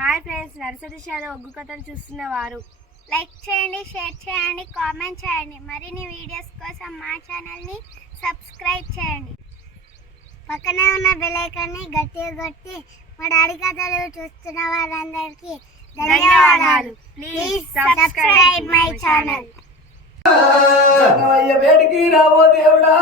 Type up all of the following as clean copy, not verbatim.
Hi friends, nursery shallow ఒగ్గు కథలు చూస్తున్నవారు like చేయండి, share చేయండి, కామెంట్ చేయండి. మరిన్ని వీడియోస్ కోసం మా ఛానల్ని సబ్స్క్రైబ్ చేయండి. పక్కనే ఉన్న బెల్ ఐకాన్ని గట్టిగా కొట్టి మా డాడీ కథలు చూస్తున్న వారందరికీ ధన్యవాదాలు. Please subscribe my channel. వేడికి రావో దేవుడా,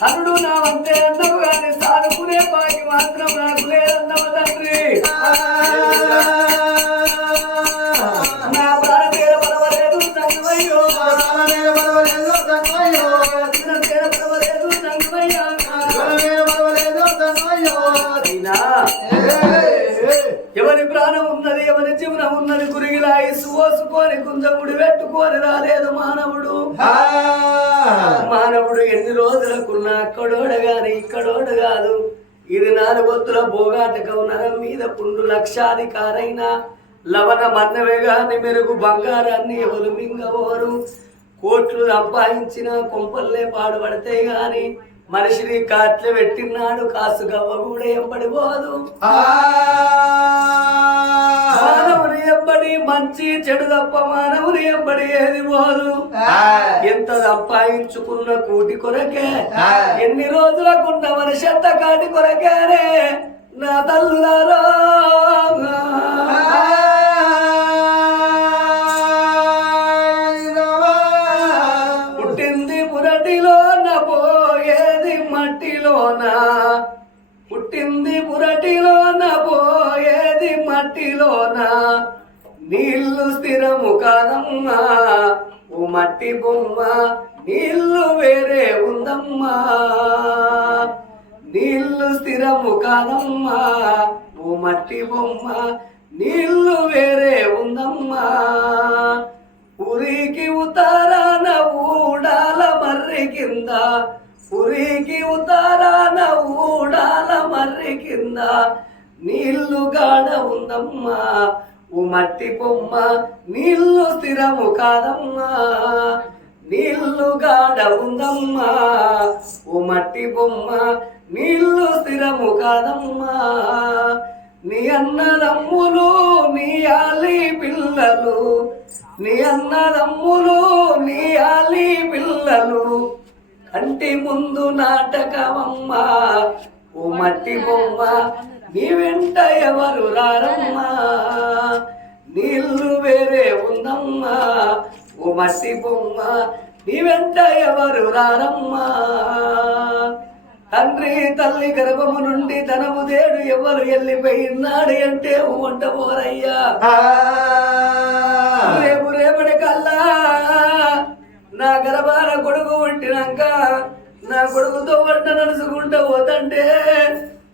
కరుడు నా అంతే అన్నవు కానీ సానుకునే పాకి మాత్రం నాకు లేదన్నవ తండ్రి. నా ప్రాణ పేర పడవలేదు సంగమయ్యో, పేర పడవలేదు సంగమయ్యా. ఎవరి ప్రాణం ఉన్నది, ఎవరి జీవనం ఉన్నది, గురిగిలా ఇసు పోసుకొని కుంజముడి పెట్టుకొని రాలేదు మానవుడు. మానవుడు ఎన్ని రోజులకున్నా అక్కడోడ గాని ఇక్కడోడ కాదు. ఇది 4 వత్తుల భోగాటకం నరం మీద పుండు లక్షాధికారైన లవణ మన్నవే గాని మెరుగు బంగారాన్ని ఎవరు మింగవోరు. కోట్లు సంపాదించిన కొంపల్లే పాడుపడతాయి గాని మనిషిని కాట్లు పెట్టినాడు కాసు గవ్వ కూడా ఎంబడిపోదు. మానవుని ఎంబడి మంచి చెడు తప్ప మానవుని ఎంబడి ఏది పోదు. ఎంత సంపాదించుకున్న కూటి కొరకే, ఎన్ని రోజులకున్న మనిషి ఎంత కాటి కొరకేనే నా తల్లులారా. పుట్టింది పుర మట్టిలోన పుట్టింది పురటిలోన పోయేది మట్టిలోన నీళ్లు స్థిరము కాదమ్మా ఓ మట్టి బొమ్మ నీళ్లు వేరే ఉందమ్మా నీళ్లు స్థిరము కాదమ్మా ఓ మట్టి బొమ్మ నీళ్లు వేరే ఉందమ్మా ఉరికి ఉతారాన ఊడాల మర్రి కింద ఉరికి ఉతారాన ఊడాల మర్రి కింద నీళ్లు గాడ ఉందమ్మా ఓ మట్టి బొమ్మ నీళ్లు స్థిరము కాదమ్మా నీళ్లు గాడ ఉందమ్మా ఓ మట్టి బొమ్మ నీళ్లు స్థిరము కాదమ్మా నీ అన్నదమ్ములు నీ ఆలి పిల్లలు నీ అన్నదమ్ములు నీ ఆలి పిల్లలు కంటి ముందు నాటకమమ్మా ఓ మట్టి బొమ్మ నీ వెంట ఎవరు రారమ్మా నీళ్లు వేరే ఉందమ్మా ఓ మట్టి బొమ్మ నీ వెంట ఎవరు రారమ్మా తండ్రి తల్లి గర్భము నుండి ధనము దేడు ఎవరు వెళ్ళిపోయినాడు అంటే వంట పోరయ్యా రేపు రేపటి కల్లా నా గర్భాన కొడుకు పుట్టినాక నా కొడుకుతో వంట నడుచుకుంటూ పోతంటే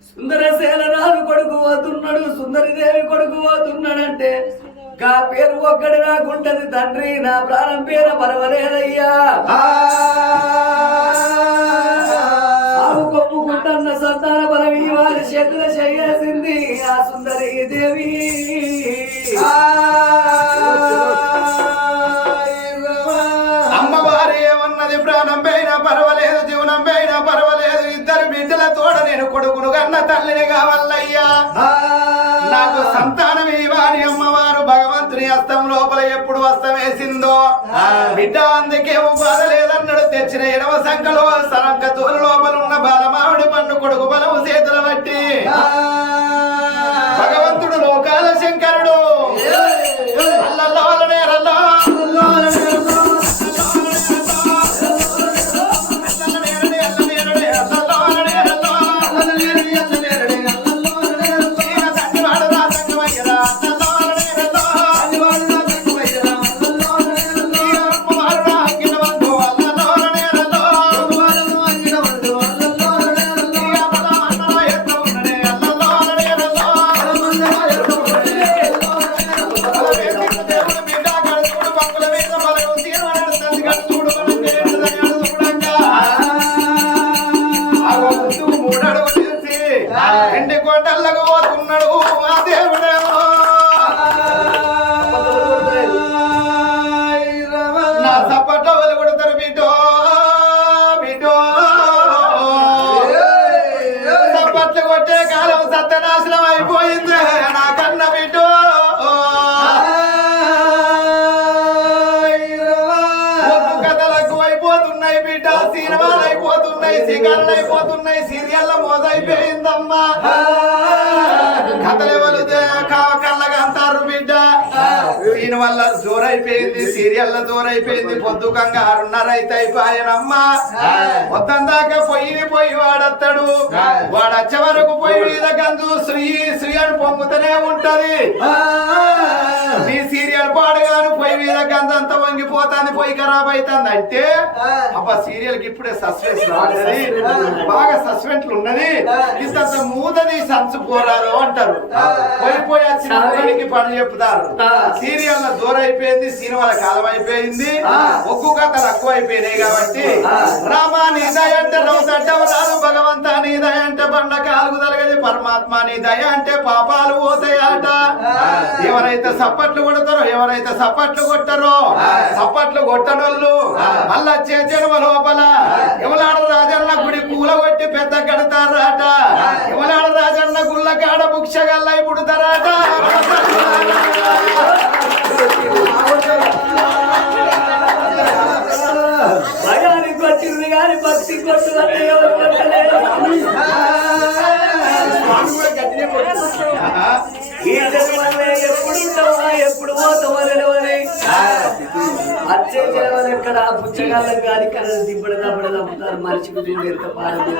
సుందరసేనరాజు కొడుకు పోతున్నాడు సుందరిదేవి కొడుకు పోతున్నాడంటే గా పేరు ఒక్కడి నాకుంటది తండ్రి నా ప్రాణం పేరు పర్వాలేదయ్యా కొమ్ముకుంటున్న సంతాన బలం ఈ వారి చేతులు చేయాల్సింది ఆ సుందరి దేవి అమ్మవారు ఏమన్నది ప్రాణం పైన పర్వాలేదు జీవనం పైన పర్వాలేదు ఇద్దరు బిడ్డల తోడ నేను కొడుకును కన్న తల్లిని కావాలయ్యా నాకు సంతానం ఇవ్వాలి అమ్మవారు భగవంతుని హస్తం లోపల ఎప్పుడు హస్తం వేసిందో బిడ్డ అందుకే బాధ లేదన్నాడు తెచ్చిన ఎడవ సంఖ్యలో సరంక తోలు లోపల ఉన్న బాలమావిడి పండు కొడుకు బలము చేతుల బట్టి భగవంతుడు లోకాల శంకరుడు సత్యనాశనం అయిపోయింది నా కన్న బిడ్డో కథలకు అయిపోతున్నాయి బిడ్డ సినిమాలు అయిపోతున్నాయి సిగర్లు అయిపోతున్నాయి సీరియల్ మోదైపోయిందమ్మా కథలు ఎవరు కళ్ళగా అంటారు బిడ్డ దీని వల్ల జోరైపోయింది సీరియల్ జోరైపోయింది పొద్దుకంగా 6:30 అయితే అయిపోయానమ్మా మొత్తం దాకా పొయ్యి వాడత్తాడు వాడు వచ్చే వరకు పొయ్యి మీద గంజు శ్రీ అని పొంగుతూనే ఉంటది నీ సీరియల్ పాడగాను పొయ్యి మీద గంజు అంతా వంగిపోతుంది పొయ్యి ఖరాబ్ అవుతుంది అంటే అబ్బా సీరియల్ కి ఇప్పుడే సస్పెన్స్ రాలేదు బాగా సస్పెన్స్లు ఉన్నది ఇంత మూతది సంచు పోరాదు అంటారు పోయి వచ్చిన పని చెప్తారు సీరియల్ దూరం అయిపోయింది సినిమాల కాలం అయిపోయింది ఒక్కు కథలు ఎక్కువ అయిపోయినాయి కాబట్టి రామా నీ దయ అంటే రౌసడ్డవ రాదు భగవంత నీ దయ అంటే బండ కాలుగు తలగది పరమాత్మ నీ దయ అంటే పాపాలు పోతాయట ఎవరైతే సప్పట్లు కొట్టరో సప్పట్లు కొట్టనోళ్ళు మళ్ళా జన్మ లోపల ఎవలాడ రాజన్న గుడి కూలగొట్టి పెద్ద కడతారట ఎవలాడ రాజన్న గుళ్ళ కాడ బుక్షగల్లై పుడతారట భయానికి వచ్చింది కానీ భక్తి కొట్టు అంటే ఎవరు కొట్టలేదు ఈ జన్మలే ఎప్పుడు ఉంటావా ఎప్పుడు పోతావా తెలియని వచ్చే జనం ఎక్కడ పుచ్చగాళ్ళం కాదు ఇక్కడ దిబ్బడ దబ్బడ దప్పుతారు మనిషికి చూడు ఎంత పాలది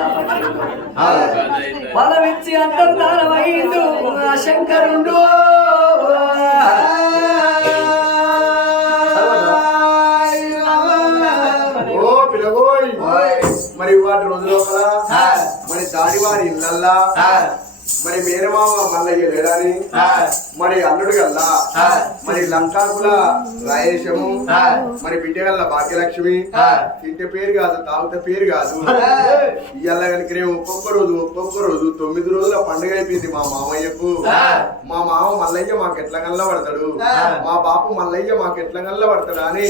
బలం ఇచ్చి అంతర్ధానమైండు ఆ శంకరుండు మరి వాటి రోజుల మరి దాడివారి ఇళ్ళల్లా మరి మేనమామ మల్లయ్య లేడని మరి అల్లుడు గల్లా మరి లంకాకుల రాయేశము మరి బిడ్డ గల్ల భాగ్యలక్ష్మి ఇంటి పేరు కాదు తాగుత పేరు కాదు ఇవాళ కనుక ఒక్కొక్క రోజు 9 రోజుల పండుగ అయిపోయింది మా మామయ్యకు మా మామ మల్లయ్య మాకు ఎట్లా గల్ల పడతాడు మా బాపు మల్లయ్య మాకు ఎట్లా గల్ల పడతాడు అని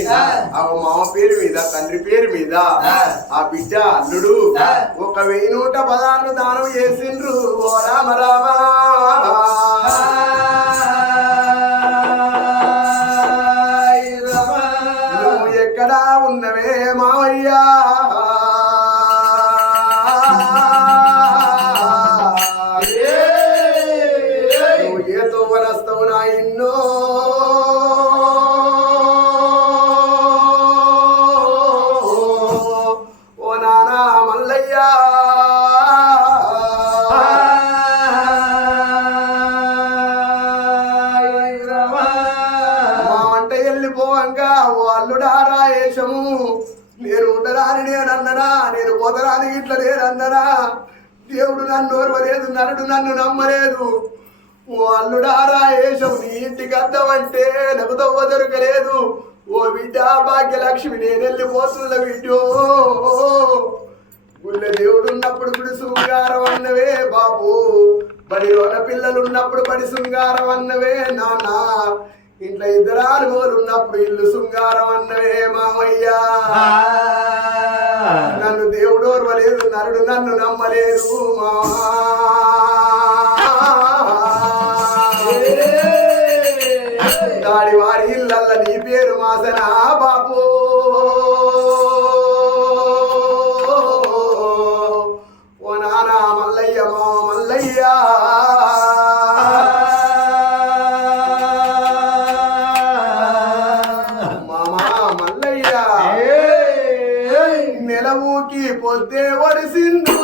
ఆ మామ పేరు మీద తండ్రి పేరు మీద ఆ బిడ్డ అల్లుడు 1116 దానం చేసిండ్రు ఓ రామ రామ నువ్వు ఎక్కడా ఉన్నవే మావయ్యా నువ్వు ఏతో వనస్తావు నా ఇన్నో ఓ నానా మల్లయ్యా నేను ఉండరాని నేనన్ననా నేను పోతరాని ఇట్లా లేనన్ననా దేవుడు నన్ను ఓర్వలేదు నరుడు నన్ను నమ్మలేదు ఓ అల్లుడారా ఏషం నీ ఇంటికి అద్దమంటే నాకు తవ్వ దొరకలేదు ఓ బిడ్డ భాగ్యలక్ష్మి నేను వెళ్ళిపోతున్న బిడ్డో గుళ్ళ దేవుడు ఉన్నప్పుడు గుడి శృంగారం అన్నవే బాబు బడిలోన పిల్లలు ఉన్నప్పుడు బడి శృంగారం అన్నవే నాన్న ఇంట్లో 2 ఆలుమోలు ఉన్నప్పుడు ఇల్లు శృంగారం అన్నవే మామయ్యా నన్ను దేవుడు ఓర్వలేదు నరుడు నన్ను నమ్మలేదు దాడి వారి ఇళ్ళల్ల నీ పేరు మాసనా బాబు ఓ నానా మల్లయ్య మామ మల్లయ్య నెలవుకి పొద్దే వడిసిందో